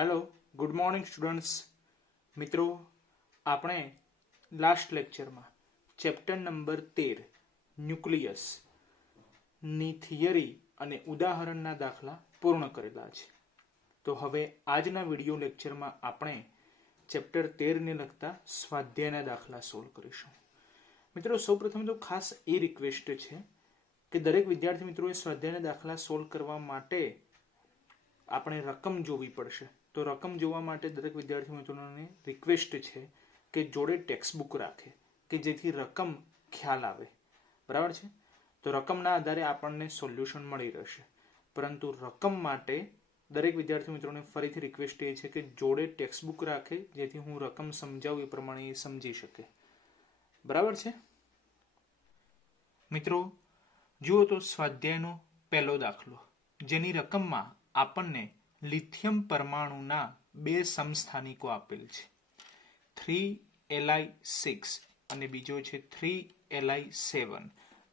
Hello good morning students. मित्रों આપણે last લેક્ચરમાં ચેપ્ટર નંબર 13 ન્યુક્લિયસ ની થિયરી અને ઉદાહરણના દાખલા પૂર્ણ કરેલા છે। તો હવે આજના વિડિયો લેક્ચરમાં આપણે ચેપ્ટર 13 ને લગતા સ્વાધ્યાયના દાખલા સોલ્વ કરીશું। મિત્રો સૌપ્રથમ તો ખાસ એ રિક્વેસ્ટ છે કે દરેક વિદ્યાર્થી મિત્રોએ સ્વાધ્યાયના દાખલા સોલ્વ કરવા માટે આપણે રકમ જોવી પડશે। તો રકમ જોવા માટે દરેક વિદ્યાર્થી મિત્રોને રિક્વેસ્ટ છે કે જોડે ટેક્સ્ટ બુક રાખે કે જેથી રકમ ખ્યાલ આવે, બરાબર છે। તો રકમના આધારે આપણને સોલ્યુશન મળી રહેશે, પરંતુ રકમ માટે દરેક વિદ્યાર્થી મિત્રોને ફરીથી રિક્વેસ્ટ એ છે કે જોડે ટેક્સ્ટ બુક રાખે જેથી હું રકમ સમજાવું એ પ્રમાણે એ સમજી શકે, બરાબર છે। મિત્રો જુઓ તો સ્વાધ્યાયનો પહેલો દાખલો, જેની રકમમાં આપણને લિથિયમ પરમાણુના બે સમસ્થાનિકો આપેલ છે, 3Li6 અને બીજો છે 3Li7।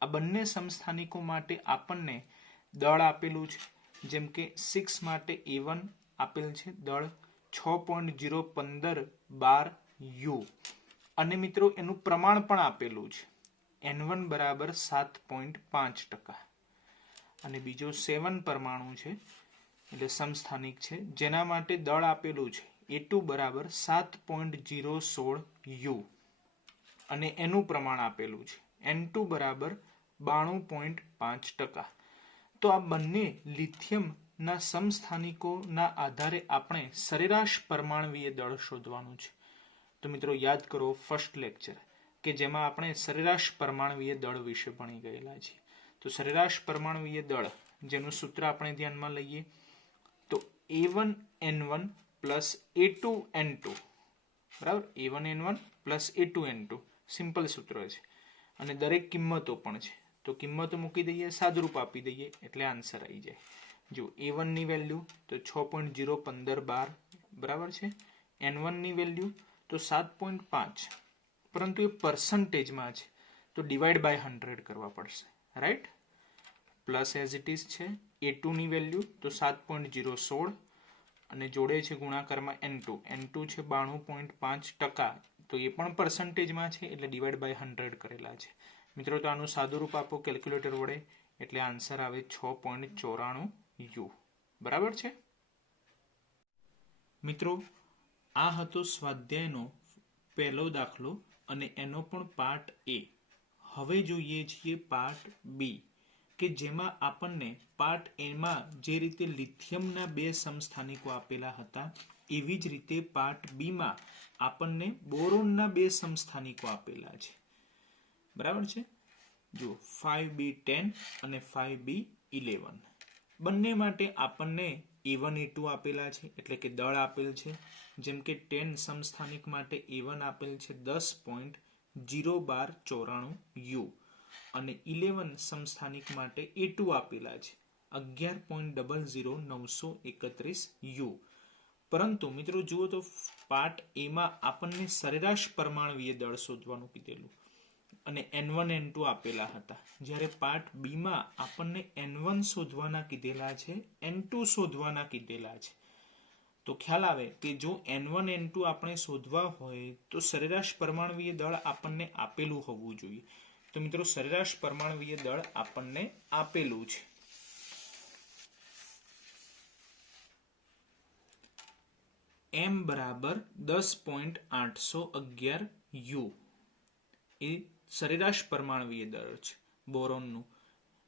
આ બંને સમસ્થાનિકો માટે આપણને દળ આપેલું છે, જેમ કે 6 માટે A1 આપેલ છે દળ 6.015 U અને મિત્રો એનું પ્રમાણ પણ આપેલું છે N1 બરાબર 7.5%। અને બીજો 7 પરમાણુ છે એટલે સમસ્થાનિક છે, જેના માટે દળ આપેલું છે A2 બરાબર 7.016 U અને એનું પ્રમાણ આપેલું છે N2 બરાબર 92.5%। તો આ બંને લિથિયમના સમસ્થાનિકોના આધારે આપણે સરેરાશ પરમાણવીય દળ શોધવાનું છે। તો મિત્રો યાદ કરો ફર્સ્ટ લેક્ચર કે જેમાં આપણે સરેરાશ પરમાણવીય દળ વિશે ભણી ગયેલા છીએ। તો સરેરાશ પરમાણવીય દળ જેનું સૂત્ર આપણે ધ્યાનમાં લઈએ તો A1N1 પ્લસ A2N2, બરાબર, A1N1 પ્લસ A2N2 સિમ્પલ સૂત્ર છે અને દરેક કિંમતો પણ છે। તો કિંમતો મૂકી દઈએ, સાદુરૂપ આપી દઈએ એટલે આન્સર આવી જાય। જો A1 ની વેલ્યુ તો 6.015 બરાબર છે, N1 ની વેલ્યુ તો 7.5, પરંતુ એ પર્સન્ટેજમાં છે તો ડિવાઈડ બાય 100 કરવા પડશે, right. Plus as it is છે A2 ની વેલ્યુ તો 7.016 અને જોડે છે ગુણાકારમાં N2 છે 92.5%, તો એ પણ પર્સન્ટેજમાં છે એટલે ડિવાઈડ બાય 100 કરેલા છે। મિત્રો તો આનું સાદુરૂપ આપો કેલ્ક્યુલેટર વડે એટલે આન્સર આવે 6.94 U, બરાબર છે। મિત્રો આ હતો સ્વાધ્યાયનો પહેલો દાખલો અને એનો પણ પાર્ટ A। હવે જોઈએ છીએ પાર્ટ B કે જેમાં આપણને પાર્ટ A માં જે રીતે લિથિયમના બે સમસ્થાનિકો આપેલા હતા એવી જ રીતે પાર્ટ B માં આપણને બોરોનના બે સમસ્થાનિકો આપેલા છે, બરાબર છે। જો 5B10 અને 5B11 બંને માટે આપણને A1 A2 આપેલા છે એટલે કે દળ આપેલ છે, જેમ કે 10 સમસ્થાનિક માટે A1 આપેલ છે 10.01294 U અને 11 સમસ્થાનિક માટે A2 આપેલા છે 11.00931 U। પરંતુ મિત્રો જુઓ તો પાર્ટ A માં આપણને સરેરાશ પરમાણવીય દળ શોધવાનું કીધેલું અને N1 N2 આપેલા હતા, જ્યારે પાર્ટ B માં આપણને N1 શોધવાના કીધેલા છે, N2 શોધવાના કીધેલા છે। તો ખ્યાલ આવે કે જો N1 N2 આપણે શોધવા હોય તો સરેરાશ પરમાણવીય દળ આપણને આપેલું હોવું જોઈએ। તો મિત્રો સરેરાશ પરમાણવીય દળ આપણને આપેલું છે M બરાબર 10.811 U એ સરેરાશ પરમાણવીય દળ છે બોરોનનું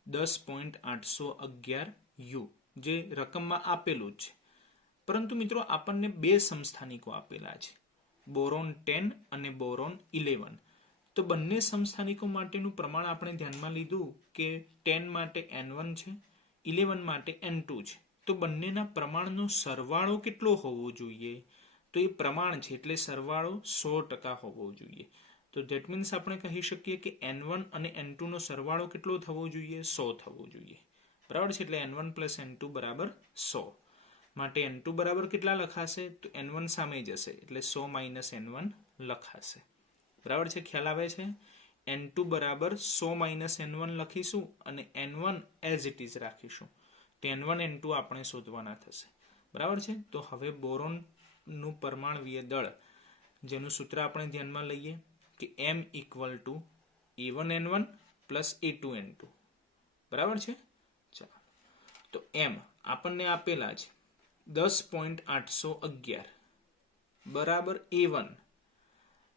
10.811 U જે રકમમાં આપેલું છે। પરંતુ મિત્રો આપણને બે સમસ્થાનિકો આપેલા છે, બોરોન 10 અને બોરોન 11। તો બંને સમસ્થાનિકો માટેનું પ્રમાણ આપણે ધ્યાનમાં લીધું કે 10 માટે N1 છે, 11 માટે N2 છે। તો બંનેના પ્રમાણનો સરવાળો કેટલો હોવો જોઈએ? તો એ પ્રમાણ છે એટલે સરવાળો 100% હોવો જોઈએ। તો ધેટ મીન્સ આપણે કહી શકીએ કે N1 અને N2 નો સરવાળો કેટલો થવો જોઈએ? 100 થવો જોઈએ, બરાબર છે। એટલે N1 પ્લસ N2 બરાબર 100 માટે N2 બરાબર કેટલા લખાશે? તો N1 સામે જશે એટલે 100 માઇનસ N1 લખાશે, બરાબર છે, ખ્યાલ આવે છે। N2 બરાબર 100 માઇનસ N1 લખીશું અને N1 એઝ ઇટ ઇઝ રાખીશું, તો N1 N2 આપણે શોધવાના થશે। બરાબર છે. તો હવે બોરોનનું પરમાણવીય દળ જેનું સૂત્ર આપણે ધ્યાનમાં લઈએ કે M equal to A1N1 plus A2N2. બરાબર છે. ચાલો, તો M આપણને આપેલા છે 10.811 બરાબર A1.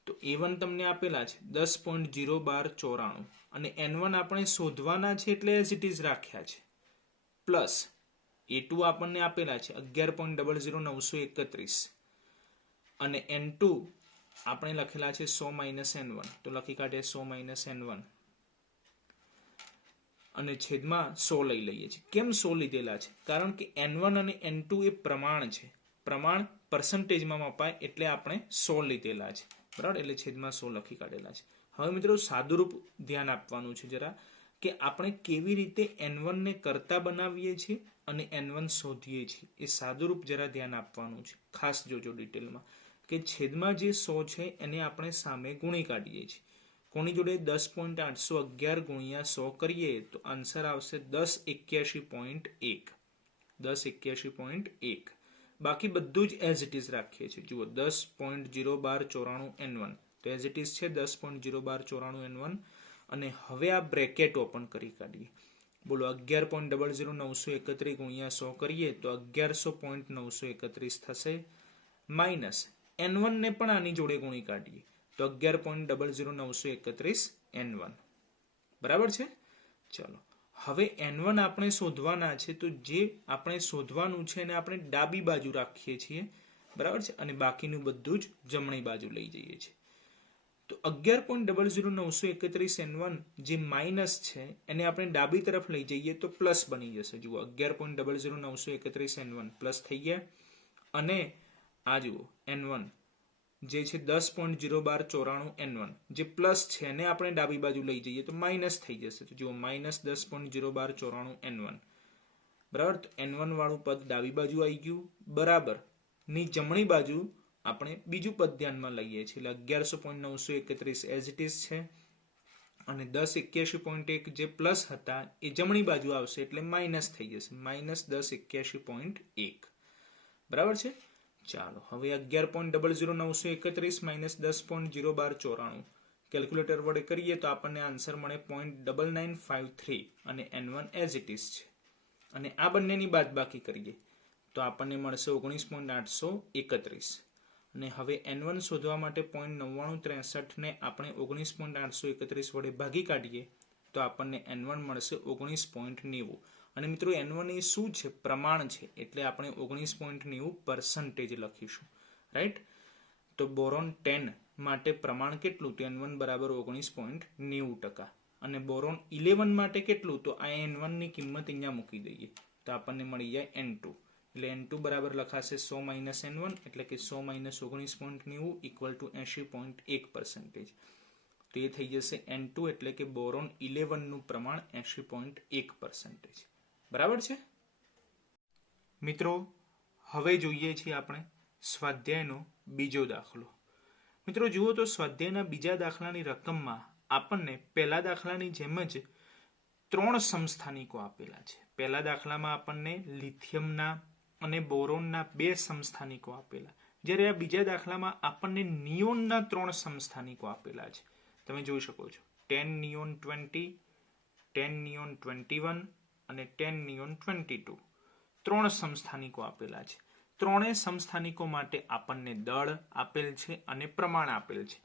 તો A1 તમને આપેલા છે 10.01294 અને N1 આપણે શોધવાના છે એટલે એઝ ઇટ ઇઝ રાખ્યા છે, પ્લસ A2 આપણને આપેલા છે 11.00931 અને N2 આપણે લખેલા છે 100 માઇનસ N1. તો લખી કાઢીએ 100 માઇનસ N1 અને છેદમાં 100 લઈ લઈએ છીએ. કેમ 100 લીધેલા છે? કારણ કે N1 અને N2 એ પ્રમાણ છે, પ્રમાણ પર્સન્ટેજમાં મપાય એટલે આપણે 100 લીધેલા છે. બરાબર, એટલે છેદમાં 100 લખી કાઢેલા છે. હવે મિત્રો સાદુરૂપ ધ્યાન આપવાનું છે જરા, કે આપણે કેવી રીતે N1 ને કરતા બનાવીએ છીએ અને N1 શોધીએ છીએ એ સાદુરૂપ જરા ધ્યાન આપવાનું છે. ખાસ જોજો ડિટેલમાં કે છેદમાં જે 100 છે એને આપણે સામે ગુણી કાઢીએ છીએ. કોની જોડે 10.811 ગુણ્યા 100 કરીએ તો આન્સર આવશે 1081.1. 1081.1. બાકી બધું જ એઝ ઇટ ઇઝ રાખીએ છીએ. જુઓ 10.01294 N1 તો એઝ ઇટ ઇઝ છે 10.01294 N1 અને હવે આ બ્રેકેટ ઓપન કરી કાઢીએ. બોલો 11.00931 ગુણ્યા 100 કરીએ તો 1100.931 થશે, માઇનસ N1 ને પણ આની જોડે ગુણી કાઢીએ તો 11.00931 N1. બરાબર છે. ચલો, હવે N1 આપણે શોધવાના છે, તો જે આપણે શોધવાનું છે એને આપણે ડાબી બાજુ રાખીએ છીએ. બરાબર છે, અને બાકીનું બધું જ જમણી બાજુ લઈ જઈએ છીએ. તો 11.00931 N1 જે માઇનસ છે એને આપણે ડાબી તરફ લઈ જઈએ તો પ્લસ બની જશે. જુઓ 11.00931 N1 પ્લસ થઈ ગયા અને આ જુઓ N1 જે છે 10.01294 N1 જે પ્લસ છે એને આપણે ડાબી બાજુ લઈ જઈએ તો માઇનસ થઈ જશે. તો જુઓ માઇનસ 10.01294 N1. બરાબર, તો N1 વાળું પદ ડાબી બાજુ આવી ગયું. બરાબર, ની જમણી બાજુ આપણે બીજું પદ ધ્યાનમાં લઈએ છીએ એટલે 1100.931 એઝ ઇટ ઇઝ છે અને 1081.1 જે પ્લસ હતા એ જમણી બાજુ આવશે એટલે માઇનસ થઈ જશે, માઇનસ 1081.1. બરાબર છે. ચાલો, હવે 11.00931 માઇનસ 10.01294 કેલ્ક્યુલેટર વડે કરીએ તો આપણને આન્સર મળે 0.9953 અને N1 એઝ ઇટ ઇઝ છે. અને આ બંનેની બાદબાકી કરીએ તો આપણને મળશે 19.831 અને હવે N1 શોધવા માટે 0.9963 ને આપણે 19.831 વડે ભાગી કાઢીએ તો આપણને N1 મળશે 19.90. અને મિત્રો N1 એ શું છે? પ્રમાણ છે, એટલે આપણે 19.90% લખીશું. રાઈટ, તો બોરોન 10 માટે પ્રમાણ કેટલું? તો N1 બરાબર 19.90%. અને બોરોન 11 માટે કેટલું? તો આ N1 ની કિંમત અહીંયા મૂકી દઈએ તો આપણને મળી જાય N2. એટલે N2 બરાબર લખાશે 100 માઇનસ N1 એટલે કે 100 માઇનસ 19.90 ઇક્વલ ટુ 80.1%. તો એ થઈ જશે N2 એટલે કે બોરોન 11 નું પ્રમાણ 80.1%. બરાબર છે મિત્રો. હવે જોઈએ છીએ આપણે સ્વાધ્યાયનો બીજો દાખલો. મિત્રો જુઓ તો સ્વાધ્યાયના બીજા દાખલાની રકમમાં આપણને પહેલા દાખલાની જેમ જ 3 સમસ્થાનિકો આપેલા છે. પહેલા દાખલામાં આપણને લિથિયમના અને બોરોનના 2 સમસ્થાનિકો આપેલા, જ્યારે આ બીજા દાખલામાં આપણને નિયોનના 3 સમસ્થાનિકો આપેલા છે. તમે જોઈ શકો છો 10 નિયોન 20, 10 નિયોન 21 અને 10 નિયોન 22 3 સમસ્થાનિકો આપેલા છે. ત્રણેય સમસ્થાનિકો માટે આપણને દળ આપેલ છે અને પ્રમાણ આપેલ છે.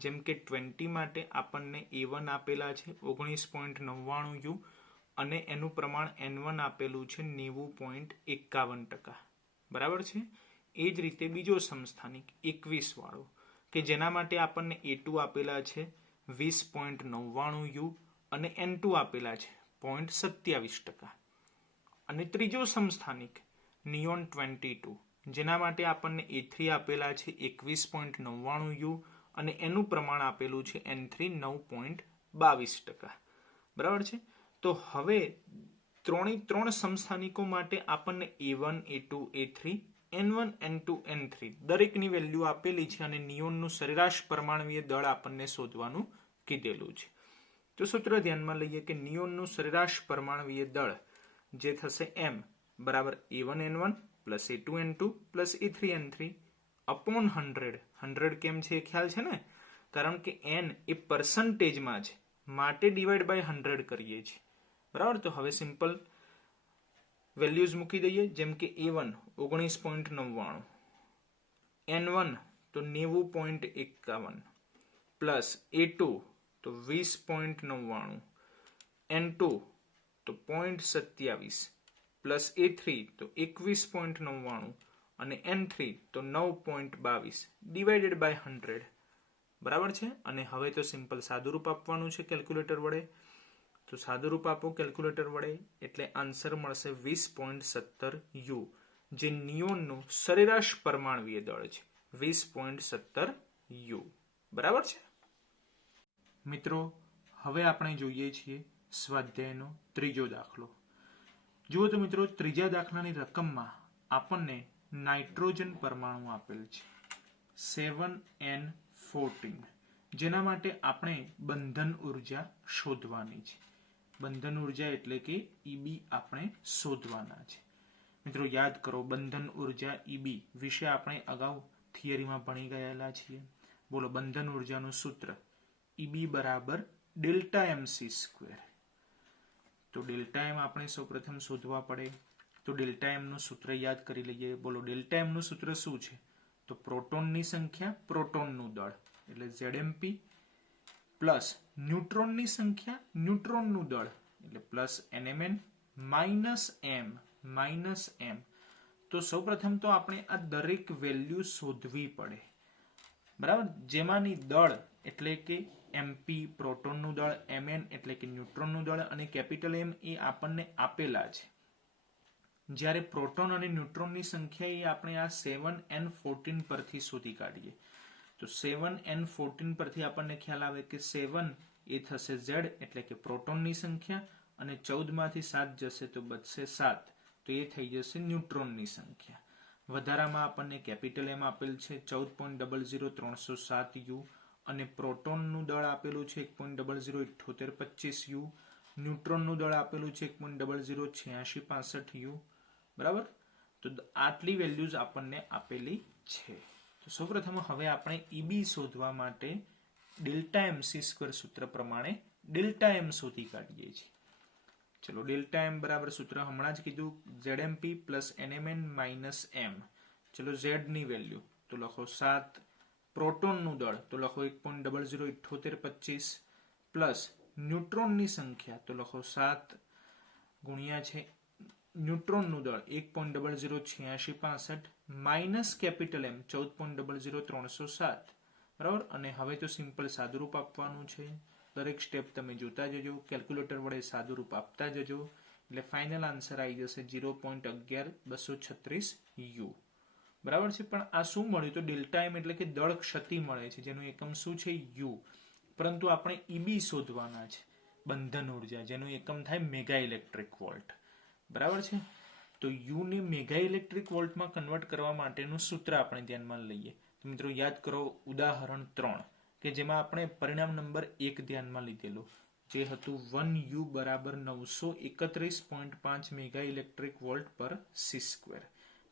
જેમ કે 20 માટે આપણને A1 આપેલા છે 19.99 U અને એનું પ્રમાણ N1 આપેલું છે 90.51%. બરાબર છે. એ જ રીતે બીજો સમસ્થાનિક 21 વાળો કે જેના માટે આપણને A2 આપેલા છે 20.99 U અને N2 આપેલા છે 0.27%. અને ત્રીજો સમસ્થાનિક નિયોન 22 જેના માટે આપણને A3 આપેલા છે 21.99 U અને એનું પ્રમાણ આપેલું છે N3 9.22%. બરાબર છે. તો હવે ત્રણ સમસ્થાનિકો માટે આપણને A1, A2, A3, N1, N2, N3 દરેકની વેલ્યુ આપેલી છે અને નિયોનનું સરેરાશ પરમાણવીય દળ આપણને શોધવાનું કીધેલું છે. તો સૂત્ર ધ્યાનમાં લઈએ કે નિયોનનું સરેરાશ પરમાણવીય દળ જે થશે M બરાબર A1N1 plus A2N2 plus A3N3 upon 100. 100 કેમ છે એ ખ્યાલ છે ને? કારણ કે n એ પર્સન્ટેજમાં છે માટે ડિવાઈડ બાય 100 કરીએ છીએ. બરાબર. તો હવે સિમ્પલ વેલ્યુઝ મૂકી દઈએ. જેમ કે A1 19.99, N1 તો 90.51, પ્લસ A2 તો 20.99, N2 તો 0.27, પ્લસ A3 તો 21.99 અને N3 તો 9.22 ડિવાઇડેડ બાય 100. બરાબર છે. અને હવે તો સિમ્પલ સાદુરૂપ આપવાનું છે કેલ્ક્યુલેટર વડે. તો સાદુરૂપ આપો કેલ્ક્યુલેટર વડે એટલે આન્સર મળશે 20.17 U, જે નિયોનનું સરેરાશ પરમાણવીય દળ છે. 20.17 U. બરાબર છે મિત્રો. હવે આપણે જોઈએ છીએ સ્વાધ્યાયનો ત્રીજો દાખલો. જુઓ તો મિત્રો, ત્રીજા દાખલાની રકમમાં આપણને નાઇટ્રોજન પરમાણુ આપેલ છે 7N14, જેના માટે આપણે બંધન ઉર્જા શોધવાની છે. બંધન ઉર્જા એટલે કે EB આપણે શોધવાના છે. મિત્રો યાદ કરો, બંધન ઉર્જા EB વિશે આપણે અગાઉ થિયરીમાં ભણી ગયેલા છીએ. બોલો, બંધન ઉર્જાનું સૂત્ર EB બરાબર ડેલ્ટા mc². તો ડેલ્ટા એમ આપણે સૌપ્રથમ શોધવા પડે. તો ડેલ્ટા એમ નું સૂત્ર યાદ કરી લઈએ. બોલો, ડેલ્ટા એમ નું સૂત્ર શું છે? તો પ્રોટોનની સંખ્યા, પ્રોટોનનું દળ એટલે ZMP, પ્લસ ન્યુટ્રોનની સંખ્યા, ન્યુટ્રોનનું દળ એટલે પ્લસ NMN, માઇનસ m. તો સૌપ્રથમ તો આપણે આ દરેક વેલ્યુ શોધવી પડે. બરાબર. જેમાંની દળ એટલે કે MP પ્રોટોનનું દળ, Mn એટલે કે ન્યુટ્રોનનું દળ અને કેપિટલ M એ આપણને આપેલા છે. જ્યારે પ્રોટોન અને ન્યુટ્રોનની સંખ્યા એ આપણે આ 7N14 પરથી શોધી કાઢીએ. તો 7N14 પરથી આપણને ખ્યાલ આવે કે 7 એ થશે Z એટલે કે પ્રોટોનની સંખ્યા, અને 14 માંથી 7 જશે તો બચશે 7, તો એ થઈ જશે ન્યુટ્રોનની સંખ્યા. વધારામાં આપણને કેપિટલ M આપેલ છે 14.00307 U, અને પ્રોટોનનું દળ આપેલું છે 1.007825 U, ન્યુટ્રોનનું દળ આપેલું છે 1.008665 U. બરાબર. તો આટલી વેલ્યુઝ આપણને આપેલી છે. તો સૌપ્રથમ હવે આપણે EB શોધવા માટે ડેલ્ટા mc² સૂત્ર પ્રમાણે ડેલ્ટા M શોધી કાઢીએ છીએ. ચલો, ડેલ્ટા M બરાબર સૂત્ર હમણાં જ કીધું, ZMP plus NMN minus M. ચલો, Z ની વેલ્યુ તો લખો 7, પ્રોટોનનું દળ તો લખો 1.007825, પ્લસ ન્યુટ્રોનની સંખ્યા તો લખો 7 ગુણ્યા છે ન્યુટ્રોનનું દળ 1.008665, માઇનસ કેપિટલ M 14.00307. બરાબર. અને હવે તો સિમ્પલ સાદુરૂપ આપવાનું છે. દરેક સ્ટેપ તમે જોતા જજો, કેલ્ક્યુલેટર વડે સાદુરૂપ આપતા જજો, એટલે ફાઇનલ આન્સર આવી જશે 0.11236 U. બરાબર છે. પણ આ શું મળ્યું? તો ડેલ્ટા M એટલે કે દળ ક્ષતિ મળે છે, જેનું એકમ શું છે? U. પરંતુ આપણે EB શોધવાના છે, બંધન ઉર્જા, જેનું એકમ થાય મેગા ઇલેક્ટ્રિક વોલ્ટ. બરાબર છે. તો U ને મેગા ઇલેક્ટ્રિક વોલ્ટમાં કન્વર્ટ કરવા માટેનું સૂત્ર આપણે ધ્યાનમાં લઈએ. તો મિત્રો યાદ કરો, ઉદાહરણ 3 કે જેમાં આપણે પરિણામ નંબર 1 ધ્યાનમાં લીધેલું, જે હતું 1U બરાબર 931.5 મેગા ઇલેક્ટ્રિક વોલ્ટ પર c².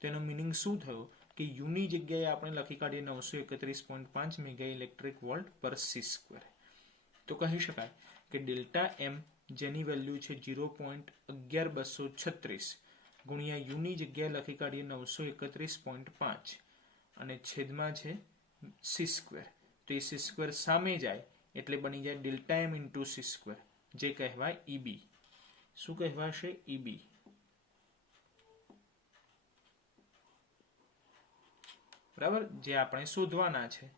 તેનો મિનિંગ શું થયો કે U ની જગ્યાએ આપણે લખી કાઢીએ 931.5 મેગા ઇલેક્ટ્રિક વોલ્ટ પર c². તો કહી શકાય કે ડેલ્ટા M, જેની વેલ્યુ છે 0.11236, ગુણ્યા U ની જગ્યાએ લખી કાઢીએ 931.5 અને છેદમાં છે c². તો એ c² સામે જાય એટલે બની જાય ડેલ્ટા M ઇન્ટુ c², જે કહેવાય EB. શું કહેવાશે? EB. બરાબર. જે આપણે શોધવાના છે,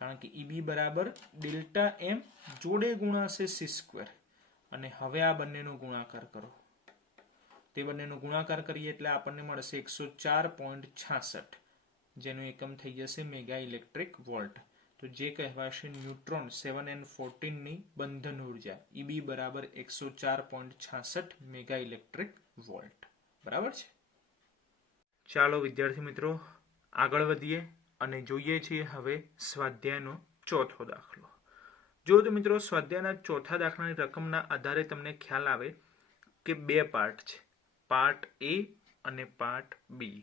કારણ કે EB બરાબર ડેલ્ટા M જોડે ગુણાશે c². અને હવે આ બંનેનો ગુણાકાર કરો. તે બંનેનો ગુણાકાર કરીએ એટલે આપણને મળશે 104.66, જેનું એકમ થઈ જશે મેગા ઇલેક્ટ્રિક વોલ્ટ. તો જે કહેવાશે ન્યુટ્રોન 7N14 ની બંધન ઉર્જા EB બરાબર 104.66 મેગા ઇલેક્ટ્રિક વોલ્ટ. બરાબર છે. ચાલો વિદ્યાર્થી મિત્રો, આગળ વધીએ અને જોઈએ છીએ હવે સ્વાધ્યાયનો ચોથો દાખલો. જો તો મિત્રો, સ્વાધ્યાયના ચોથા દાખલાની રકમના આધારે તમને ખ્યાલ આવે કે બે પાર્ટ છે, પાર્ટ A અને પાર્ટ બી.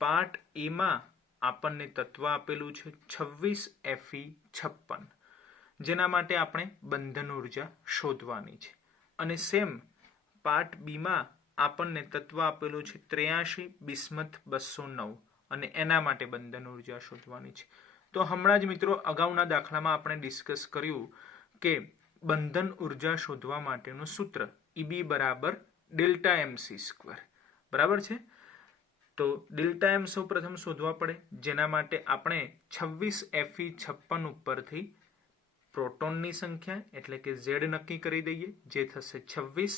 પાર્ટ એમાં આપણને તત્વ આપેલું છે 26 Fe56, જેના માટે આપણે બંધન ઉર્જા શોધવાની છે. અને સેમ પાર્ટ બીમાં આપણને તત્વ આપેલું છે 83 બિસ્મથ 209 અને એના માટે બંધન ઉર્જા શોધવાની છે. તો હમણાં જ મિત્રો અગાઉના દાખલામાં આપણે ડિસ્કસ કર્યું કે બંધન ઉર્જા શોધવા માટેનું સૂત્ર EB બરાબર ડેલ્ટા mc². બરાબર છે. તો ડેલ્ટા એમ સૌ પ્રથમ શોધવા પડે, જેના માટે આપણે 26 Fe56 ઉપરથી પ્રોટોનની સંખ્યા એટલે કે Z નક્કી કરી દઈએ, જે થશે 26,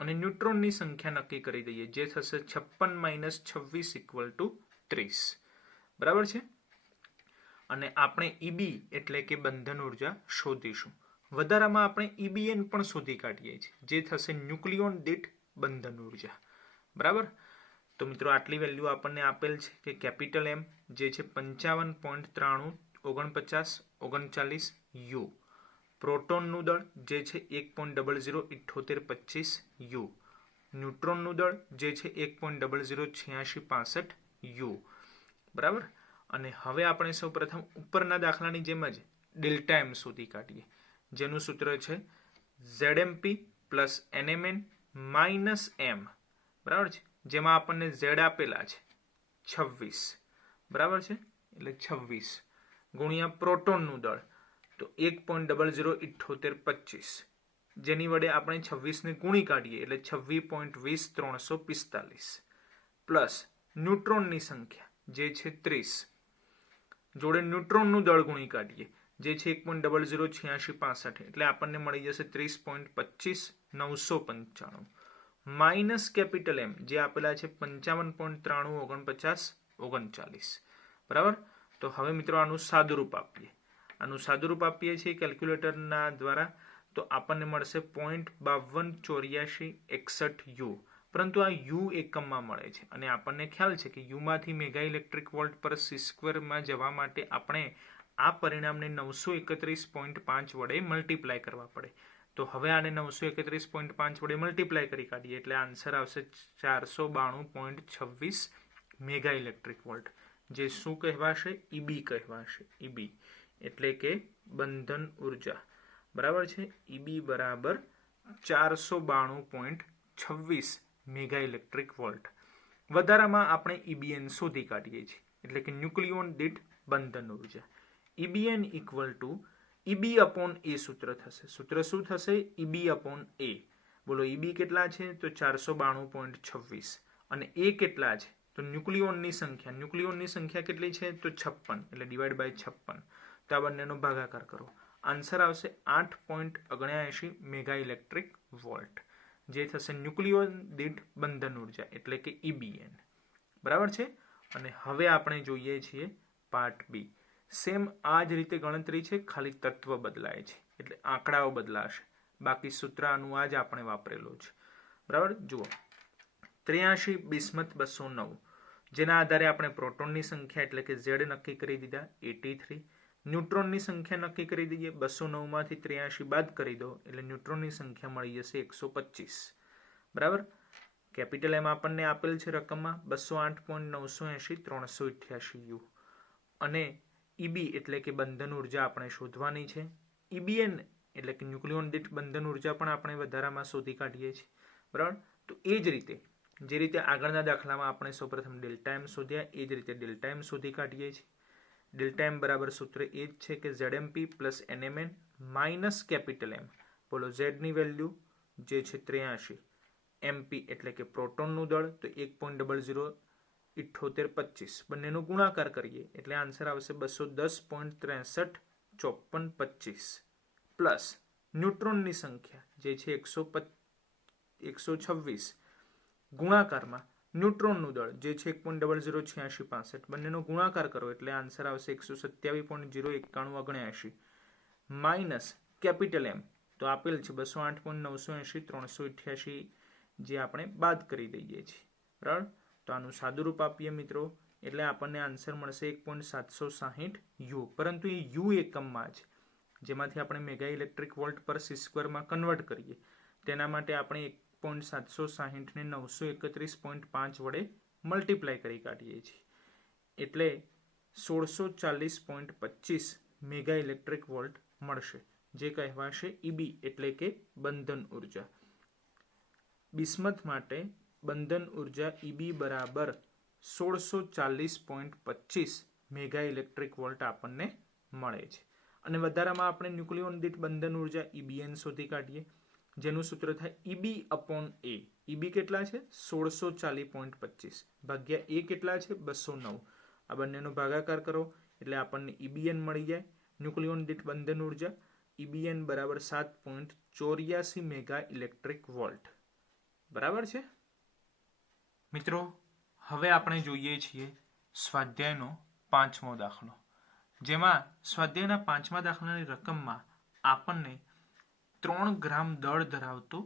અને ન્યુટ્રોનની સંખ્યા નક્કી કરી દઈએ, જે થશે 56 - 26 = 30. બરાબર છે. અને આપણે EB એટલે કે બંધન ઉર્જા શોધીશું. વધારામાં આપણે EBN પણ શોધી કાઢીએ છીએ, જે થશે ન્યુક્લિયોન દીઠ બંધન ઉર્જા. બરાબર. તો મિત્રો આટલી વેલ્યુ આપણને આપેલ છે કે કેપિટલ M જે છે 55.934939 U, પ્રોટોનનું દળ જે છે 1.007825 U, ન્યુટ્રોનનું દળ જે છે 1.008665 U. બરાબર. અને હવે આપણે સૌ પ્રથમ ઉપરના દાખલાની જેમ જ ડેલ્ટા એમ શોધી કાઢીએ, જેનું સૂત્ર છે ZMP plus NMN minus M. બરાબર છે. જેમાં આપણને Z આપેલા છે 26. બરાબર છે. એટલે 26 ગુણ્યા પ્રોટોનનું દળ તો 1.007825, જેની વડે આપણે 26 ને ગુણી કાઢીએ એટલે 26.20345, પ્લસ ન્યુટ્રોનની સંખ્યા જે છે 30 જોડે ન્યુટ્રોનનું દળ ગુણી કાઢીએ જે છે 1.008665, એટલે આપણને મળી જશે 30.25,995, માઇનસ કેપિટલ M જે આપેલા છે 55.934939. બરાબર. તો હવે મિત્રો આનું સાદુરૂપ આપીએ છીએ કેલ્ક્યુલેટરના દ્વારા, તો આપણને મળશે 0.528461 U. પરંતુ આ U એકમમાં મળે છે અને આપણને ખ્યાલ છે કે U માંથી મેગા ઇલેક્ટ્રિક વોલ્ટ પર c² માં જવા માટે આપણે આ પરિણામને 931.5 વડે મલ્ટીપ્લાય કરવા પડે. તો હવે આને 931.5 વડે મલ્ટીપ્લાય કરી કાઢીએ એટલે આન્સર આવશે 492.26 મેગા ઇલેક્ટ્રિક વોલ્ટ, જે શું કહેવાશે? EB કહેવાશે. EB એટલે કે બંધન ઉર્જા. બરાબર છે. EB બરાબર 492.26 મેગા ઇલેક્ટ્રિક વોલ્ટ. વધારામાં આપણે EBN શોધી કાઢીએ છીએ, એટલે કે ન્યુક્લિયોન દીઠ બંધન ઉર્જા. EBN equal to EB upon A સૂત્ર થશે. સૂત્ર શું થશે? EB upon A. બોલો EB કેટલા છે? તો 492.26, અને A કેટલા છે? તો ન્યુક્લિયોનની સંખ્યા કેટલી છે? તો 56, એટલે ડિવાઈડ બાય 56. તો આ બંનેનો ભાગાકાર કરો, આન્સર આવશે 8.79 મેગા ઇલેક્ટ્રિક વોલ્ટ, જે થશે ન્યુક્લિયોન દીઠ બંધન ઉર્જા એટલે કે EBN. બરાબર છે. અને હવે આપણે જોઈએ છીએ પાર્ટ બી. સેમ આ જ રીતે ગણતરી છે, ખાલી તત્વ બદલાય છે એટલે આંકડાઓ બદલાશે, બાકી સૂત્ર આનું આ જ આપણે વાપરેલું છે. બરાબર. જુઓ 83 બિસ્મથ 209, જેના આધારે આપણે પ્રોટોનની સંખ્યા એટલે કે Z નક્કી કરી દીધા 83, ન્યુટ્રોનની સંખ્યા નક્કી કરી દઈએ, 209 માંથી 83 બાદ કરી દો એટલે ન્યુટ્રોનની સંખ્યા મળી જશે 125. બરાબર. કેપિટલ M આપણને આપેલ છે રકમમાં 208.980,388 U, અને EB એટલે કે બંધન ઉર્જા આપણે શોધવાની છે. EBN એટલે કે ન્યુક્લિયોન દીઠ બંધન ઉર્જા પણ આપણે વધારામાં શોધી કાઢીએ છીએ. બરાબર. તો એ જ રીતે જે રીતે આગળના દાખલામાં આપણે સૌપ્રથમ ડેલ્ટા M શોધ્યા, એ જ રીતે ડેલ્ટા M શોધી કાઢીએ છીએ. ડેલ્ટા M બરાબર સૂત્ર એ જ છે કે ZMP plus NMN minus capital M. બોલો Z ની વેલ્યુ જે છે 83, MP એટલે કે પ્રોટોનનું દળ તો 1.007825, બંનેનો ગુણાકાર કરીએ એટલે આન્સર આવશે 210.635425, પ્લસ ન્યુટ્રોનની સંખ્યા જે છે 126, ગુણાકારમાં ન્યુટ્રોનનું દળ જે છે 1.008665, બંનેનો ગુણાકાર કરો એટલે આન્સર આવશે 127.09179, માઇનસ કેપિટલ M તો આપેલ છે 208.980,388, જે આપણે બાદ કરી દઈએ છીએ. બરાબર. તો આનું સાદુરૂપ આપીએ મિત્રો એટલે આપણને આન્સર મળશે 1.760 U, પરંતુ એ U એકમમાં છે, જેમાંથી આપણે મેગા ઇલેક્ટ્રિક વોલ્ટ પર c² માં કન્વર્ટ કરીએ તેના માટે આપણે 23.760 ને 931.5 વડે મલ્ટીપ્લાય કરી કાઢીએ છીએ એટલે 1640.25 મેગા ઇલેક્ટ્રિક વોલ્ટ મળશે, જે કહેવાશે ઈબી એટલે કે બંધન ઉર્જા. બિસ્મથ માટે બંધન ઉર્જા ઈબી બરાબર 1640.25 મેગા ઇલેક્ટ્રિક વોલ્ટ આપણને મળે છે. અને વધારામાં આપણે ન્યુક્લિયોન દીઠ બંધન ઉર્જા ઈબીએન શોધી કાઢીએ, જેનું સૂત્ર થાય ઈબી અપોન એ. ઈબી કેટલા છે? 1640.25 ભાગ્યા એ કેટલા છે? 209. આ બંનેનો ભાગાકાર કરો એટલે આપણને ઈબીએન મળી જાય. ન્યુક્લિયોન દીઠ બંધન ઉર્જા ઈબીએન બરાબર 7.84 મેગા ઇલેક્ટ્રિક વોલ્ટ. બરાબર છે મિત્રો. હવે આપણે જોઈએ છીએ સ્વાધ્યાયનો 5મો દાખલો, જેમાં સ્વાધ્યાયના 5મા દાખલાની રકમમાં આપણને 3 ગ્રામ દળ ધરાવતો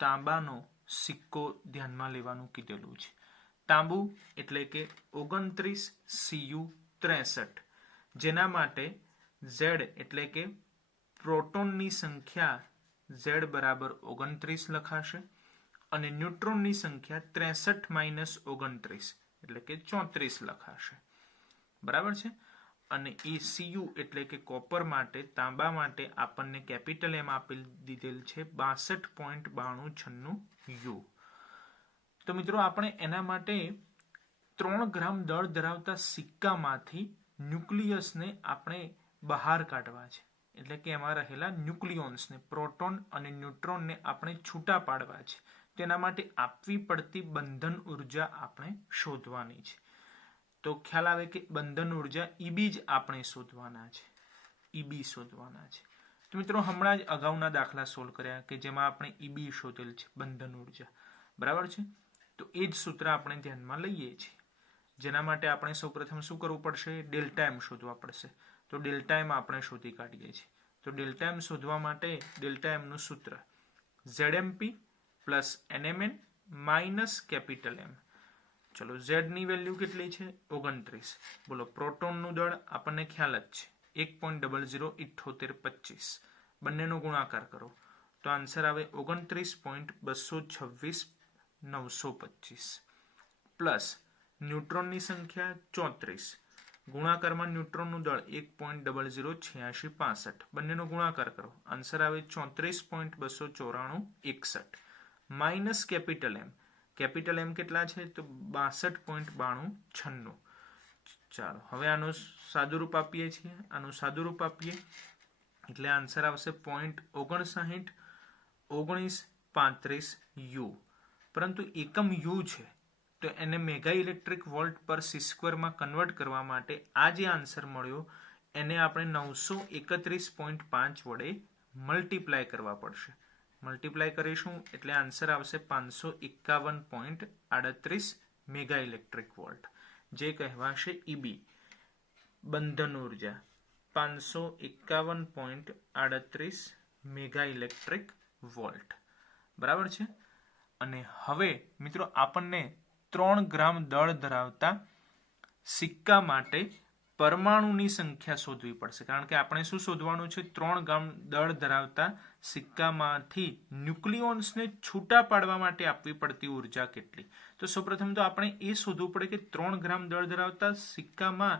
તાંબાનો સિક્કો ધ્યાનમાં લેવાનું કીધેલું છે. તાંબુ એટલે કે 29Cu63, જેના માટે Z એટલે કે પ્રોટોનની સંખ્યા Z બરાબર 29 લખાશે અને ન્યુટ્રોનની સંખ્યા 63 - 29 એટલે કે 34 લખાશે. બરાબર છે. અને એ Cu એટલે કે કોપર માટે, તાંબા માટે આપણને કેપિટલ એમ આપી દીધેલ છે 62.9296 U. તો મિત્રો આપણે એના માટે 3 ગ્રામ દળ ધરાવતા સિક્કામાંથી ન્યુક્લિયસને આપણે બહાર કાઢવા છે, એટલે કે એમાં રહેલા ન્યુક્લિયોન્સને, પ્રોટોન અને ન્યુટ્રોનને આપણે છૂટા પાડવા છે. તેના માટે આપવી પડતી બંધન ઉર્જા આપણે શોધવાની છે. તો ખ્યાલ આવે કે બંધન ઉર્જા ઈબી જ આપણે શોધવાના છે, ઈબી શોધવાના છે. તો મિત્રો હમણાં જ અગાઉના દાખલા સોલ્વ કર્યા કે જેમાં આપણે ઈબી શોધેલ છે, બંધન ઉર્જા. બરાબર છે. તો એ જ સૂત્ર આપણે ધ્યાનમાં લઈએ છીએ, જેના માટે આપણે સૌપ્રથમ શું કરવું પડશે? ડેલ્ટા એમ શોધવા પડશે. તો ડેલ્ટા એમ આપણે શોધી કાઢીએ છીએ. તો ડેલ્ટા એમ શોધવા માટે ડેલ્ટા એમનું સૂત્ર ZMP plus NMN minus capital M. ચલો, Z ની વેલ્યુ કેટલી છે? 29. બોલો, પ્રોટોનનું દળ આપણને ખ્યાલ જ છે 1.007825. બંનેનો ગુણાકાર કરો તો આન્સર આવે 29.226.925 પ્લસ ન્યુટ્રોનની સંખ્યા 34. ગુણાકારમાં ન્યુટ્રોનનું દળ 1.008665. બંનેનો ગુણાકાર કરો, આન્સર આવે 34.29461 minus capital M. Capital M કેટલા છે? તો 62.9296. ચાલો, હવે આનું સાદુરૂપ આપીએ છીએ. આનું સાદુરૂપ આપીએ એટલે આન્સર આવશે 0.591935 U. પરંતુ એકમ U છે તો એને મેગા ઇલેક્ટ્રિક વોલ્ટ પર C² માં કન્વર્ટ કરવા માટે આ જે આન્સર મળ્યો એને આપણે 931.5 વડે મલ્ટીપ્લાય કરવા પડશે. મલ્ટીપ્લાય કરીશું એટલે આન્સર આવશે 551.38 મેગા ઇલેક્ટ્રિક વોલ્ટ, જે કહેવાશે ઈબી. બંધન ઉર્જા 551.38 મેગા ઇલેક્ટ્રિક વોલ્ટ. બરાબર છે. અને હવે મિત્રો આપણને 3 ગ્રામ દળ ધરાવતા સિક્કા માટે પરમાણુની સંખ્યા શોધવી પડશે, કારણ કે આપણે શું શોધવાનું છે? 3 ગ્રામ દળ ધરાવતા સિક્કામાંથી ન્યુક્લિયોન્સને છૂટા પાડવા માટે આપવી પડતી ઉર્જા કેટલી. તો સૌપ્રથમ તો આપણે એ શોધવું પડે કે 3 ગ્રામ દળ ધરાવતા સિક્કામાં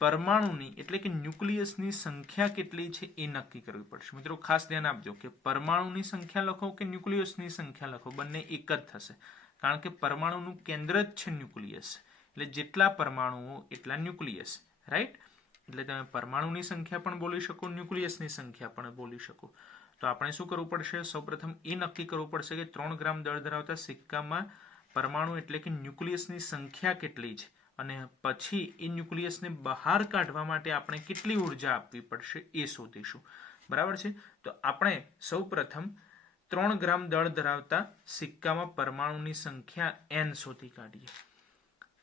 પરમાણુની એટલે કે ન્યુક્લિયસની સંખ્યા કેટલી છે એ નક્કી કરવી પડશે. મિત્રો ખાસ ધ્યાન આપજો કે પરમાણુની સંખ્યા લખો કે ન્યુક્લિયસની સંખ્યા લખો, બંને એક જ થશે, કારણ કે પરમાણુનું કેન્દ્ર જ છે ન્યુક્લિયસ. એટલે જેટલા પરમાણુઓ એટલા ન્યુક્લિયસ, રાઈટ? એટલે તમે પરમાણુની સંખ્યા પણ બોલી શકો, ન્યુક્લિયસની સંખ્યા પણ બોલી શકો. તો આપણે શું કરવું પડશે? સૌપ્રથમ એ નક્કી કરવું પડશે કે 3 ગ્રામ દળ ધરાવતા સિક્કામાં પરમાણુ એટલે કે ન્યુક્લિયસની સંખ્યા કેટલી છે, અને પછી એ ન્યુક્લિયસને બહાર કાઢવા માટે આપણે કેટલી ઉર્જા આપવી પડશે એ શોધીશું. બરાબર છે. તો આપણે સૌપ્રથમ 3 ગ્રામ દળ ધરાવતા સિક્કામાં પરમાણુની સંખ્યા n શોધી કાઢીએ,